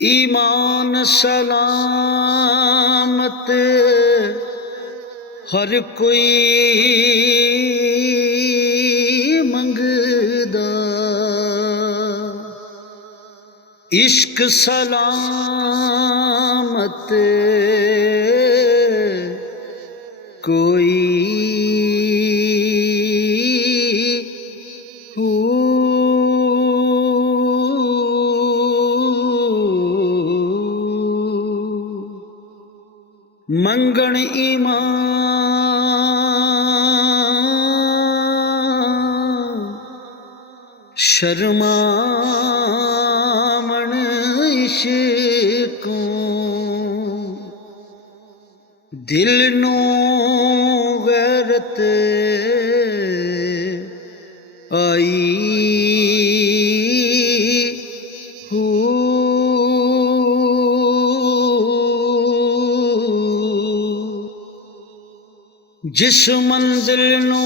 ईमान सलामत हर कोई मंगदा, इश्क सलामत कोई मंगण ईमान शर्मावण इश्कों, दिल नू गैरत आई जिस मंजिल नू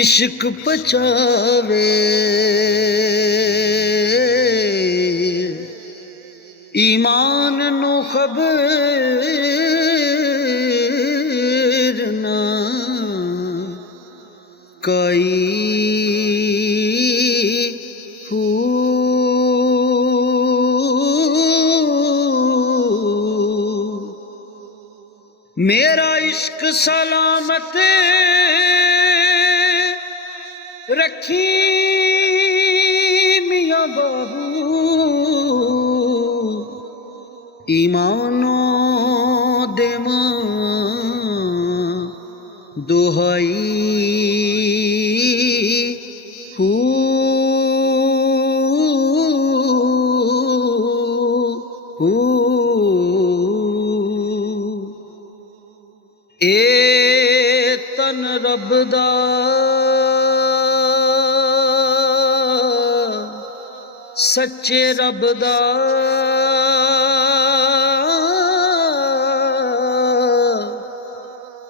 इश्क पचावे, ईमान नू खबर ना काई मेरा इश्क सलामत रखी मियां बाबू, ईमानो देवा दुहाई ए तन रब दा सच्चे रब दा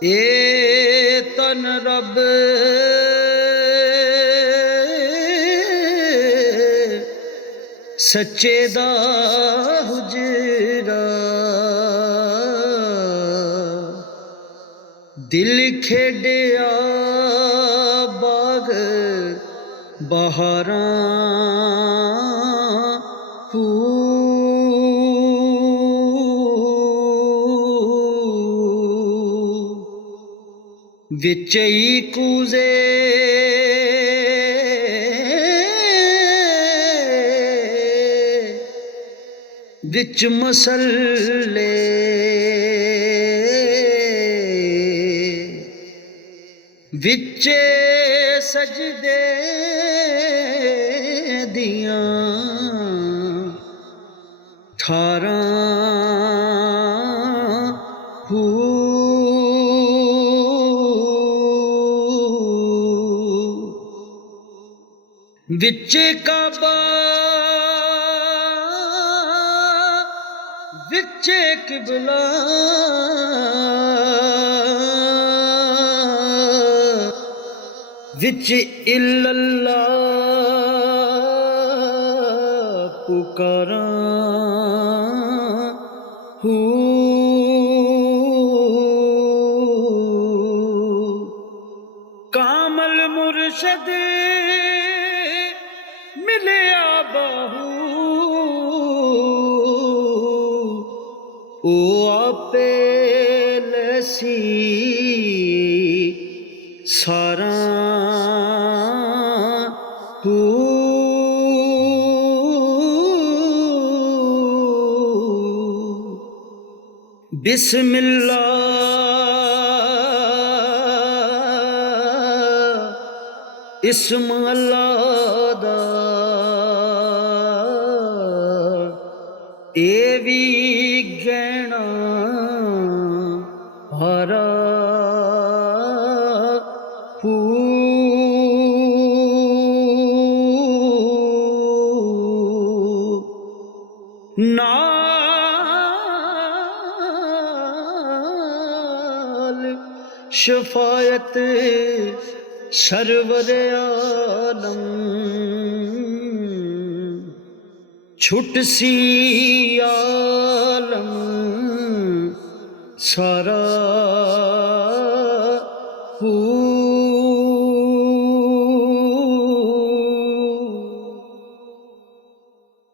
ए तन रब सच्चे दा हुजरा, दिल खेड़िया बाग बहारां विच ही कूजे विच मसले विचे सजदे दियां ठारां विचे काबा विचे किबला विच इल्लल्लाह पुकारां कामल मुर्शद मिलिया बाहू, ओ आपे लसी सारा बिस्मिल्लाह इस्म अल्लाह दा ए भी गहना हरा नाल शफायत सरवर आलम छुट सी आलम सारा हू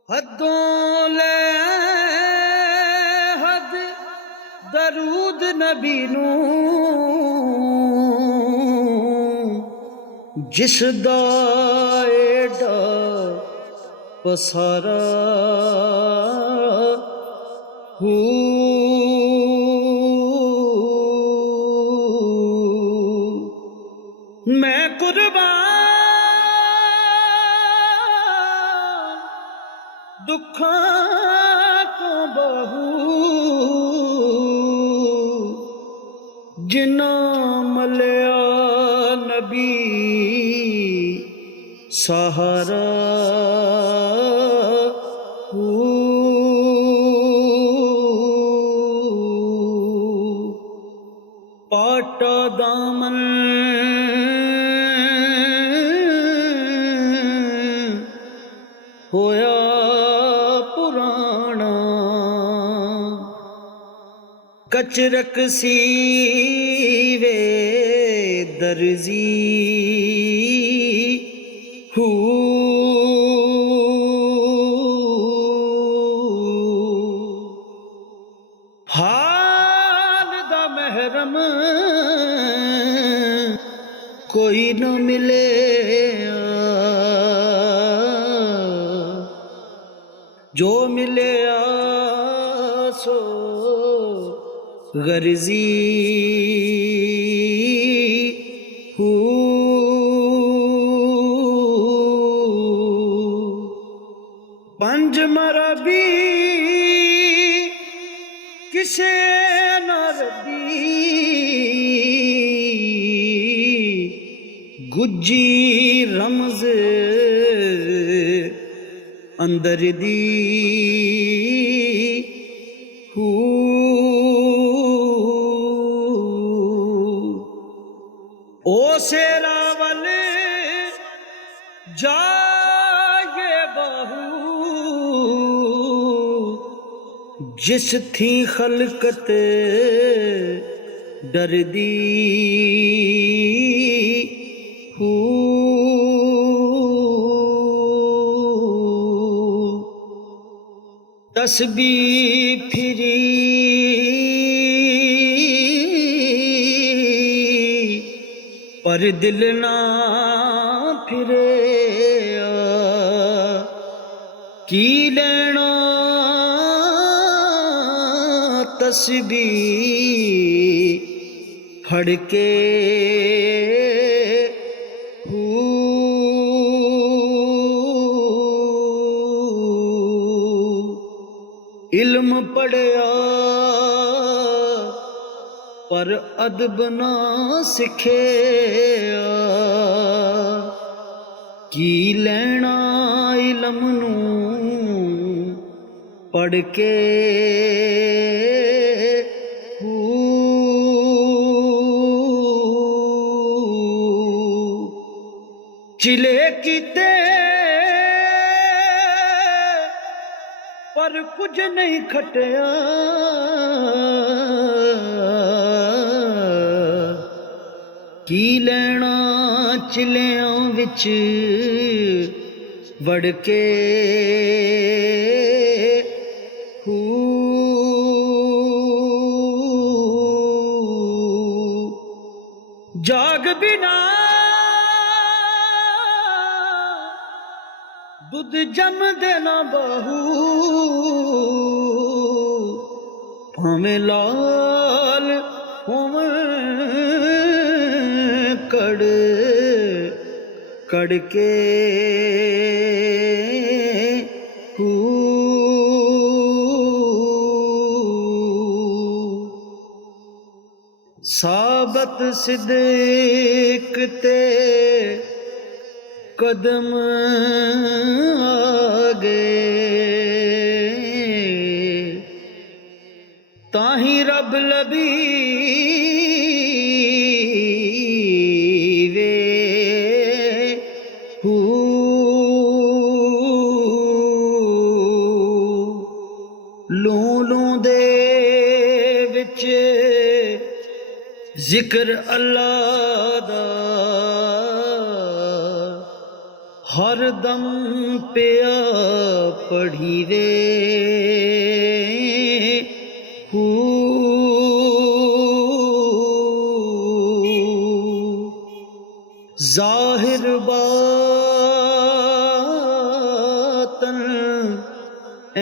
हदों ले हद दरूद नबी नू जिस दा एडा पसारा हू मैं कुर्बान दुखां तो बहु जिन्ना मलिया नबी सहारा पाटा दामन होया पुराना कचरक सीवे दर्जी हू हाल दा महरम कोई न मिले जो मिले सो गर्जी हू पंज मरबी किसे न रबी गुज्जी रमज अंदर दी हू ओ सेरा वल जाए बहू जिस थी खलकत डर दी हू तस्बीह फिरी पर दिल ना फिरे की लेना तस्बीह फड़ के इल्म पढ़िया पर अदब ना सिखिया की लेना इल्म नू पढ़ के चिले कीते पर कुछ नहीं खटिया की लेना चिलियां विच वड़ के जाग बिना दूध जम देना बहू भावें लाल होवे कड़ कड़ के साबत सिद्दीक ते कदम आगे मतलबी वे हू लूं दे विच जिक्र अल्लाह दा हर दम पिया पढ़ी वे हू ज़ाहिर बातन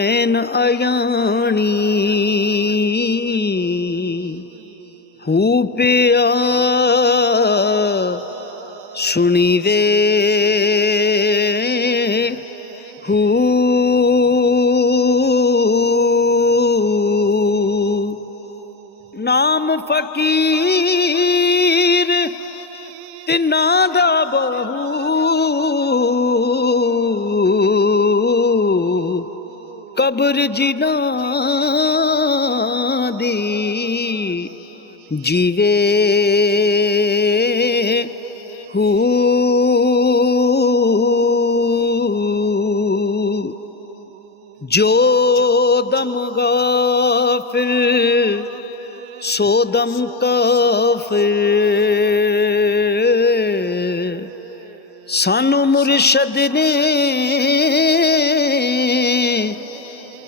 ऐन अयानी हू पिया सुनी वे हू नाम फकीर तिन्ना दा बहू कब्र जिना दी जीवे हू जो दम गाफिल सो दम काफिर सानू मुर्शद ने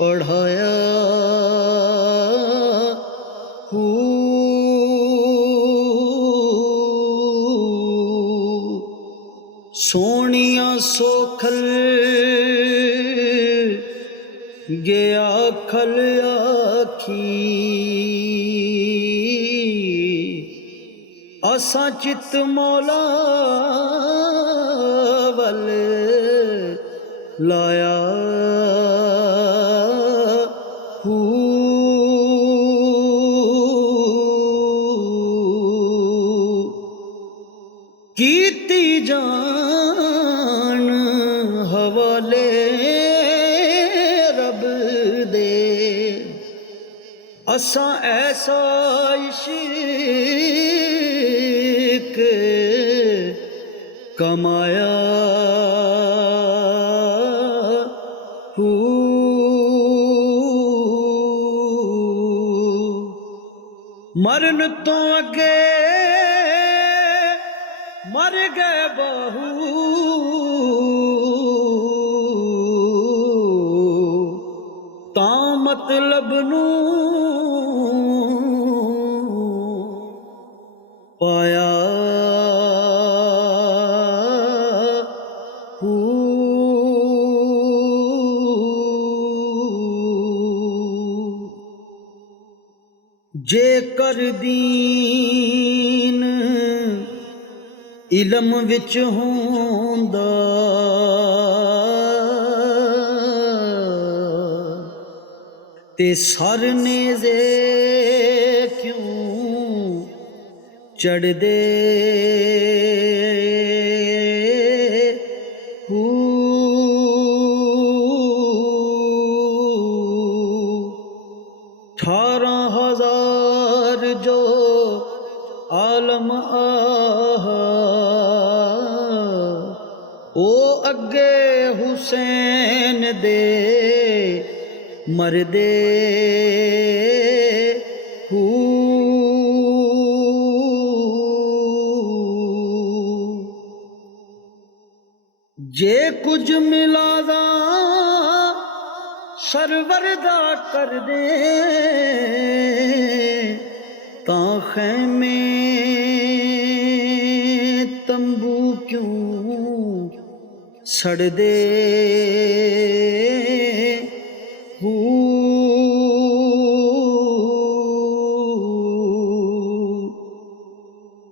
पढ़ाया हू सोनिया सोखल गया खल आखी असा चित मौला वल लाया हू कीती जान हवाले रब दे असा ऐसा इश्क कमाया हू मरन तो अगे मर गए बहू ता मतलब नू पाया हू जे कर दीन इलम विच होंदा ते सर नेज़े क्यों चढ़ दे हू 18,000 जो आलम आहा ओ अगे हुसैन दे मरदे हू जे कुछ मिलादा सरवर दा कर दे ता खैमे तंबू क्यों सड़ दे हू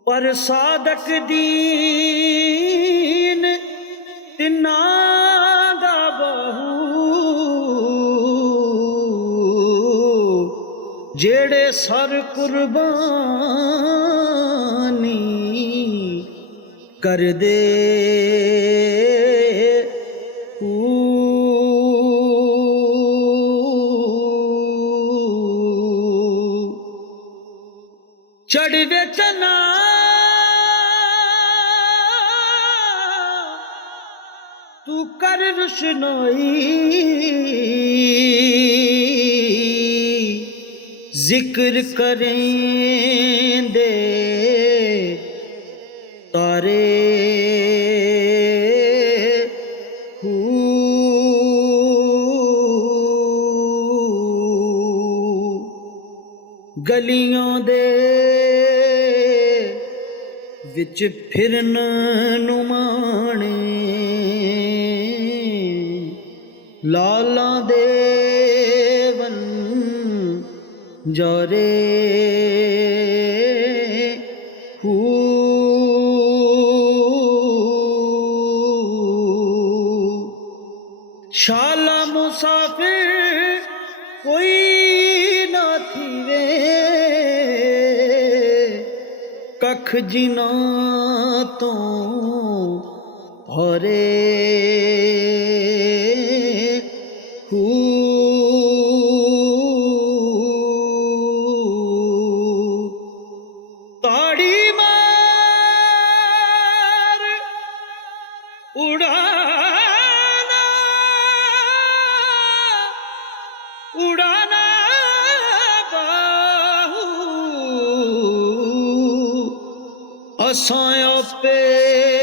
पर सादक दीन तिन्ना दा बहू जेड़े सर कुर्बानी कर दे तू कर रुशनाई जिक्र करें दे तारे गलियां दे विच फिरन नुमाने लाला दे वन जारे शाला मुसाफिर कोई ना थीवे कख जिना तो हरे ताड़ी मार उड़ाना उड़ाना बाहू असां पे